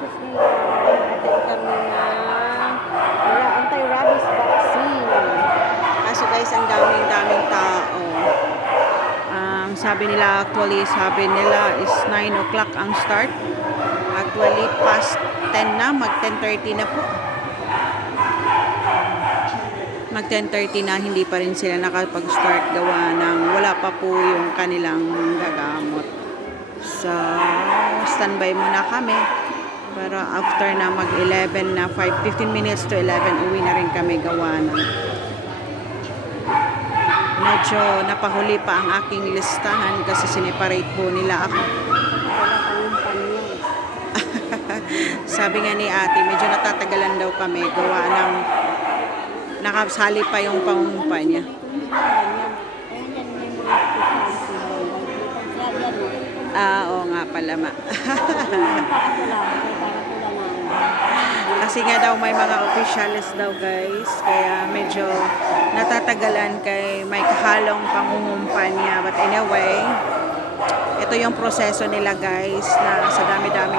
process ngayon. Attend kami ng anti-rabies vaccine. Kaso guys, ang daming tao. Sabi nila is 9 o'clock ang start. Actually, past 10 na, mag 10:30 na po. Mag 10:30 na, hindi pa rin sila nakapag-start gawa ng wala pa po yung kanilang gagamot. So, standby muna kami. Pero after na mag 11 na, 15 minutes to 11, uwi na rin kami gawa ng medyo napahuli pa ang aking listahan kasi sineparate po nila ako. Sabi nga ni ate, medyo natatagalan daw kami gawa ng nakasali pa yung pangungpa niya. Oo nga pala ma. Kasi nga daw may mga officials daw guys, kaya medyo natatagalan kay may kahalong pangungumpa niya. But anyway, ito yung proseso nila guys na sa dami-dami